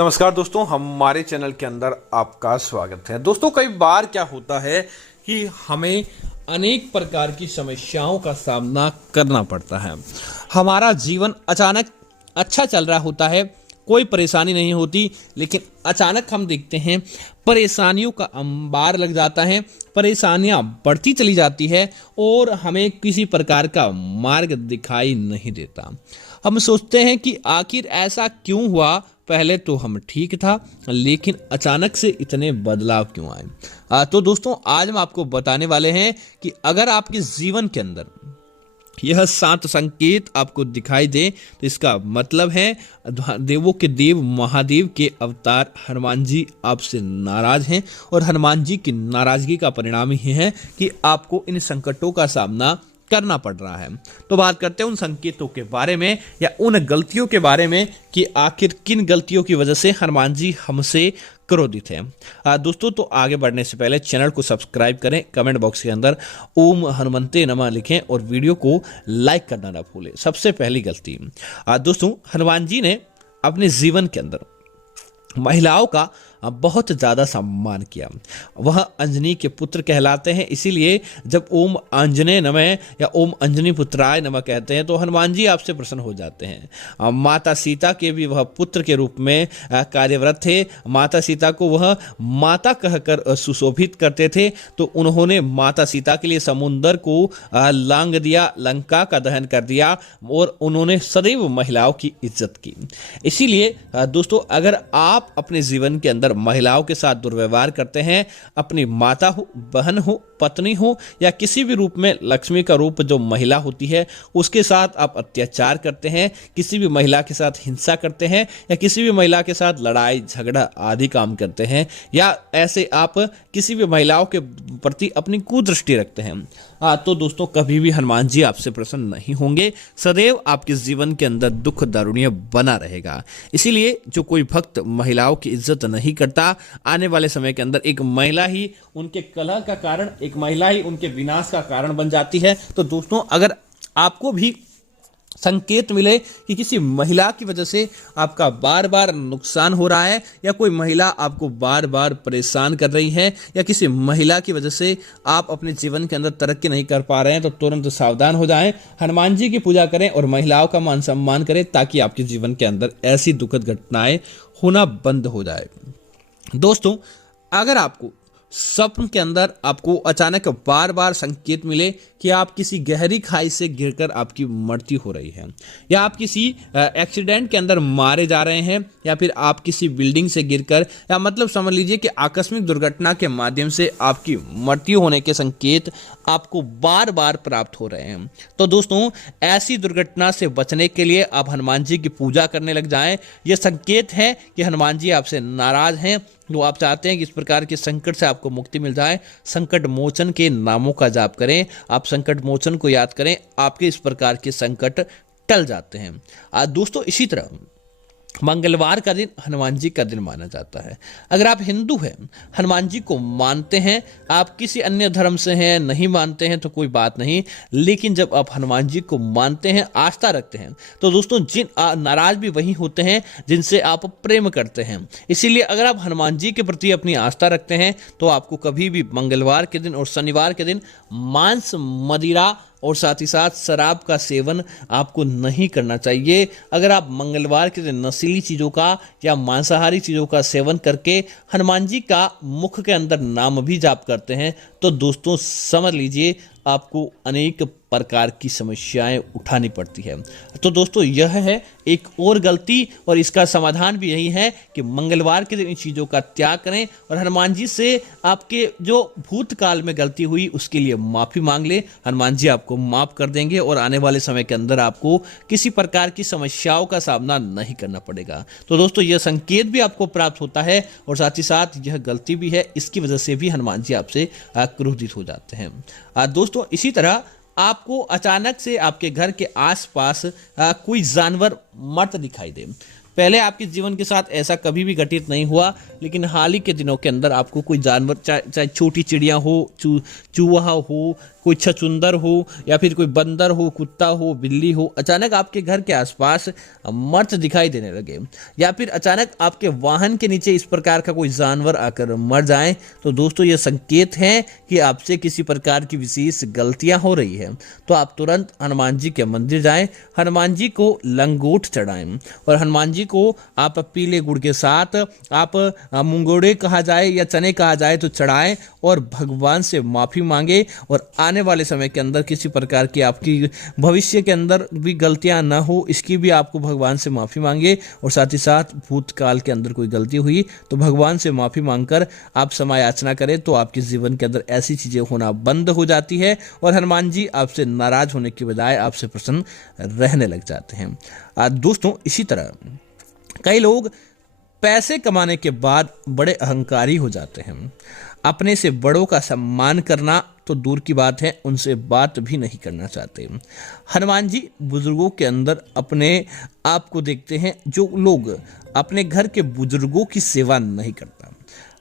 नमस्कार दोस्तों, हमारे चैनल के अंदर आपका स्वागत है। दोस्तों, कई बार क्या होता है कि हमें अनेक प्रकार की समस्याओं का सामना करना पड़ता है। हमारा जीवन अचानक अच्छा चल रहा होता है, कोई परेशानी नहीं होती, लेकिन अचानक हम देखते हैं परेशानियों का अंबार लग जाता है, परेशानियां बढ़ती चली जाती है और हमें किसी प्रकार का मार्ग दिखाई नहीं देता। हम सोचते हैं कि आखिर ऐसा क्यों हुआ, पहले तो हम ठीक था, लेकिन अचानक से इतने बदलाव क्यों आए। तो दोस्तों, आज हम आपको बताने वाले हैं कि अगर आपके जीवन के अंदर यह 7 संकेत आपको दिखाई दे तो इसका मतलब है देवों के देव महादेव के अवतार हनुमान जी आपसे नाराज हैं और हनुमान जी की नाराजगी का परिणाम ही है कि आपको इन संकटों का सामना करना पड़ रहा है। तो बात करते हैं उन संकेतों के बारे में या उन गलतियों के बारे में कि आखिर किन गलतियों की वजह से हनुमान जी हमसे क्रोधित हैं। दोस्तों, तो आगे बढ़ने से पहले चैनल को सब्सक्राइब करें, कमेंट बॉक्स के अंदर ओम हनुमंते नमः लिखें और वीडियो को लाइक करना ना भूलें। सबसे पहली गलती दोस्तों, हनुमान जी ने अपने जीवन के अंदर महिलाओं का बहुत ज़्यादा सम्मान किया। वह अंजनी के पुत्र कहलाते हैं, इसीलिए जब ओम आंजनेय नमः या ओम अंजनी पुत्राय नमः कहते हैं तो हनुमान जी आपसे प्रसन्न हो जाते हैं। माता सीता के भी वह पुत्र के रूप में कार्यरत थे। माता सीता को वह माता कहकर सुशोभित करते थे, तो उन्होंने माता सीता के लिए समुंदर को लांग दिया, लंका का दहन कर दिया और उन्होंने सदैव महिलाओं की इज्जत की। इसीलिए दोस्तों, अगर आप अपने जीवन के अंदर महिलाओं के साथ दुर्व्यवहार करते हैं, अपनी माता हो, बहन हो, पत्नी हो या किसी भी रूप में लक्ष्मी का रूप जो महिला होती है उसके साथ आप अत्याचार करते हैं, किसी भी महिला के साथ हिंसा करते हैं या किसी भी महिला के साथ लड़ाई झगड़ा आदि काम करते हैं या ऐसे आप किसी भी महिलाओं के प्रति अपनी कुदृष्टि रखते हैं, तो दोस्तों कभी भी हनुमान जी आपसे प्रसन्न नहीं होंगे। सदैव आपके जीवन के अंदर दुख दारुण्य बना रहेगा। इसीलिए जो कोई भक्त महिलाओं की इज्जत नहीं करता, आने वाले समय के अंदर एक महिला ही उनके कलह का कारण, एक महिला ही उनके विनाश का कारण बन जाती है। तो दोस्तों, अगर आपको भी संकेत मिले कि किसी महिला की वजह से आपका बार बार नुकसान हो रहा है या कोई महिला आपको बार बार परेशान कर रही है या किसी महिला की वजह से आप अपने जीवन के अंदर तरक्की नहीं कर पा रहे हैं, तो तुरंत सावधान हो जाएं, हनुमान जी की पूजा करें और महिलाओं का मान सम्मान करें ताकि आपके जीवन के अंदर ऐसी दुखद घटनाएं होना बंद हो जाए। दोस्तों, अगर आपको स्वप्न के अंदर आपको अचानक बार बार संकेत मिले कि आप किसी गहरी खाई से गिरकर आपकी मृत्यु हो रही है या आप किसी एक्सीडेंट के अंदर मारे जा रहे हैं या फिर आप किसी बिल्डिंग से गिरकर या मतलब समझ लीजिए कि आकस्मिक दुर्घटना के माध्यम से आपकी मृत्यु होने के संकेत आपको बार बार प्राप्त हो रहे हैं, तो दोस्तों ऐसी दुर्घटना से बचने के लिए आप हनुमान जी की पूजा करने लग जाएं। यह संकेत है कि हनुमान जी आपसे नाराज हैं, तो आप चाहते हैं कि इस प्रकार के संकट से आपको मुक्ति मिल जाए। संकट मोचन के नामों का जाप करें, आप संकट मोचन को याद करें, आपके इस प्रकार के संकट टल जाते हैं। दोस्तों, इसी तरह मंगलवार का दिन हनुमान जी का दिन माना जाता है। अगर आप हिंदू हैं, हनुमान जी को मानते हैं, आप किसी अन्य धर्म से हैं, नहीं मानते हैं तो कोई बात नहीं, लेकिन जब आप हनुमान जी को मानते हैं, आस्था रखते हैं, तो दोस्तों जिन नाराज भी वही होते हैं जिनसे आप प्रेम करते हैं। इसीलिए अगर आप हनुमान जी के प्रति अपनी आस्था रखते हैं तो आपको कभी भी मंगलवार के दिन और शनिवार के दिन मांस, मदिरा और साथ ही साथ शराब का सेवन आपको नहीं करना चाहिए। अगर आप मंगलवार के दिन नशीली चीज़ों का या मांसाहारी चीज़ों का सेवन करके हनुमान जी का मुख के अंदर नाम भी जाप करते हैं, तो दोस्तों समझ लीजिए आपको अनेक प्रकार की समस्याएं उठानी पड़ती है। तो दोस्तों, यह है एक और गलती और इसका समाधान भी यही है कि मंगलवार के दिन इन चीज़ों का त्याग करें और हनुमान जी से आपके जो भूतकाल में गलती हुई उसके लिए माफ़ी मांग लें। हनुमान जी आपको माफ़ कर देंगे और आने वाले समय के अंदर आपको किसी प्रकार की समस्याओं का सामना नहीं करना पड़ेगा। तो दोस्तों, यह संकेत भी आपको प्राप्त होता है और साथ ही साथ यह गलती भी है, इसकी वजह से भी हनुमान जी आपसे क्रोधित हो जाते हैं। दोस्तों, इसी तरह आपको अचानक से आपके घर के आसपास कोई जानवर मरता दिखाई दे, पहले आपके जीवन के साथ ऐसा कभी भी घटित नहीं हुआ, लेकिन हाल ही के दिनों के अंदर आपको कोई जानवर, चाहे छोटी चिड़िया हो, चूहा हो, कोई छछूंदर हो, या फिर कोई बंदर हो, कुत्ता हो, बिल्ली हो, अचानक आपके घर के आसपास मर्च दिखाई देने लगे, या फिर अचानक आपके वाहन के नीचे इस प्रकार का कोई जानवर आकर मर जाए, तो दोस्तों ये संकेत है कि आपसे किसी प्रकार की विशेष गलतियां हो रही है। तो आप तुरंत हनुमान जी के मंदिर जाएं, हनुमान जी को लंगोट चढ़ाएं, और हनुमान जी को आप पीले गुड़ के साथ आप मुंगोड़े कहा जाए या चने कहा जाए तो चढ़ाएं, और भगवान से माफ़ी मांगे, और आने वाले समय के अंदर किसी प्रकार की आपकी भविष्य के अंदर भी गलतियां ना हो, इसकी भी आपको भगवान से माफ़ी मांगे। और साथ ही साथ भूतकाल के अंदर कोई गलती हुई तो भगवान से माफ़ी मांगकर आप समय याचना करें, तो आपके जीवन के अंदर ऐसी चीज़ें होना बंद हो जाती है, और हनुमान जी आपसे नाराज होने की बजाय आपसे प्रसन्न रहने लग जाते हैं। दोस्तों इसी तरह कई लोग पैसे कमाने के बाद बड़े अहंकारी हो जाते हैं। अपने से बड़ों का सम्मान करना तो दूर की बात है, उनसे बात भी नहीं करना चाहते। हनुमान जी बुजुर्गों के अंदर अपने आप को देखते हैं। जो लोग अपने घर के बुजुर्गों की सेवा नहीं करता,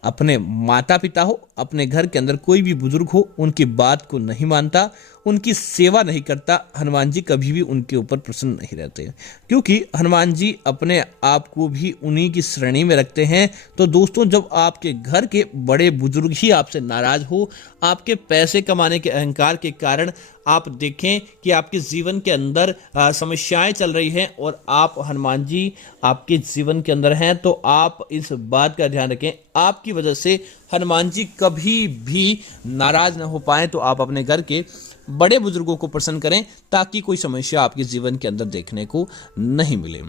अपने माता पिता हो, अपने घर के अंदर कोई भी बुजुर्ग हो, उनकी बात को नहीं मानता, उनकी सेवा नहीं करता, हनुमान जी कभी भी उनके ऊपर प्रसन्न नहीं रहते, क्योंकि हनुमान जी अपने आप को भी उन्हीं की श्रेणी में रखते हैं। तो दोस्तों जब आपके घर के बड़े बुजुर्ग ही आपसे नाराज हो, आपके पैसे कमाने के अहंकार के कारण आप देखें कि आपके जीवन के अंदर समस्याएं चल रही हैं, और आप हनुमान जी आपके जीवन के अंदर हैं, तो आप इस बात का ध्यान रखें, आपकी वजह से हनुमान जी कभी भी नाराज न हो पाए। तो आप अपने घर के बड़े बुजुर्गों को प्रसन्न करें, ताकि कोई समस्या आपके जीवन के अंदर देखने को नहीं मिले।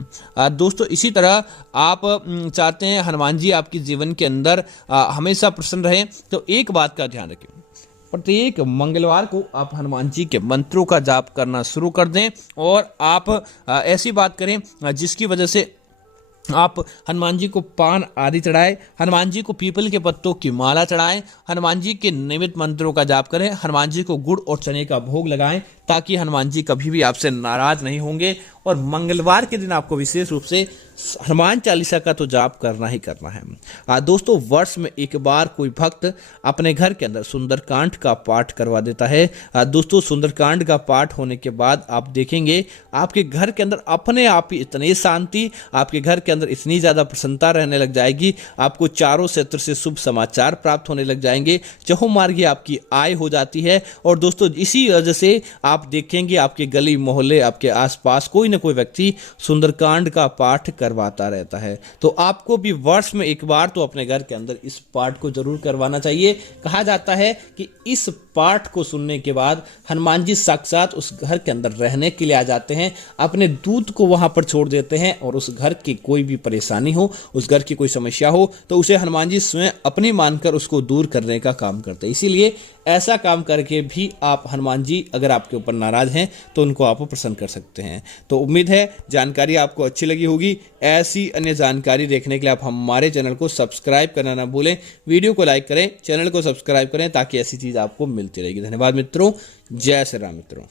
दोस्तों इसी तरह आप चाहते हैं हनुमान जी आपके जीवन के अंदर हमेशा प्रसन्न रहें, तो एक बात का ध्यान रखें, प्रत्येक मंगलवार को आप हनुमान जी के मंत्रों का जाप करना शुरू कर दें, और आप ऐसी बात करें जिसकी वजह से आप हनुमान जी को पान आदि चढ़ाएं, हनुमान जी को पीपल के पत्तों की माला चढ़ाएं, हनुमान जी के नियमित मंत्रों का जाप करें, हनुमान जी को गुड़ और चने का भोग लगाएं, ताकि हनुमान जी कभी भी आपसे नाराज नहीं होंगे। और मंगलवार के दिन आपको विशेष रूप से हनुमान चालीसा का तो जाप करना ही करना है। दोस्तों वर्ष में एक बार कोई भक्त अपने घर के अंदर सुंदरकांड का पाठ करवा देता है। दोस्तों सुंदरकांड का पाठ होने के बाद आप देखेंगे आपके घर के अंदर अपने आप ही इतनी शांति, आपके घर के अंदर इतनी ज़्यादा प्रसन्नता रहने लग जाएगी, आपको चारों क्षेत्र से शुभ समाचार प्राप्त होने लग जाएंगे, चहुमार्गी आपकी आय हो जाती है। और दोस्तों इसी वजह से आप देखेंगे आपके गली मोहल्ले, आपके आसपास कोई न कोई व्यक्ति सुंदरकांड का पाठ करवाता रहता है। तो आपको भी वर्ष में एक बार तो अपने घर के अंदर इस पाठ को जरूर करवाना चाहिए। कहा जाता है कि इस पाठ को सुनने के बाद हनुमान जी साक्षात उस घर के अंदर रहने के लिए आ जाते हैं, अपने दूत को वहां पर छोड़ देते हैं, और उस घर की कोई भी परेशानी हो, उस घर की कोई समस्या हो, तो उसे हनुमान जी स्वयं अपनी मानकर उसको दूर करने का काम करते हैं। इसीलिए ऐसा काम करके भी आप हनुमान जी अगर आपके ऊपर नाराज हैं तो उनको आप प्रसन्न कर सकते हैं। तो उम्मीद है जानकारी आपको अच्छी लगी होगी। ऐसी अन्य जानकारी देखने के लिए आप हमारे चैनल को सब्सक्राइब करना ना भूलें, वीडियो को लाइक करें, चैनल को सब्सक्राइब करें, ताकि ऐसी चीज़ आपको मिलती रहेगी। धन्यवाद मित्रों, जय श्री राम मित्रों।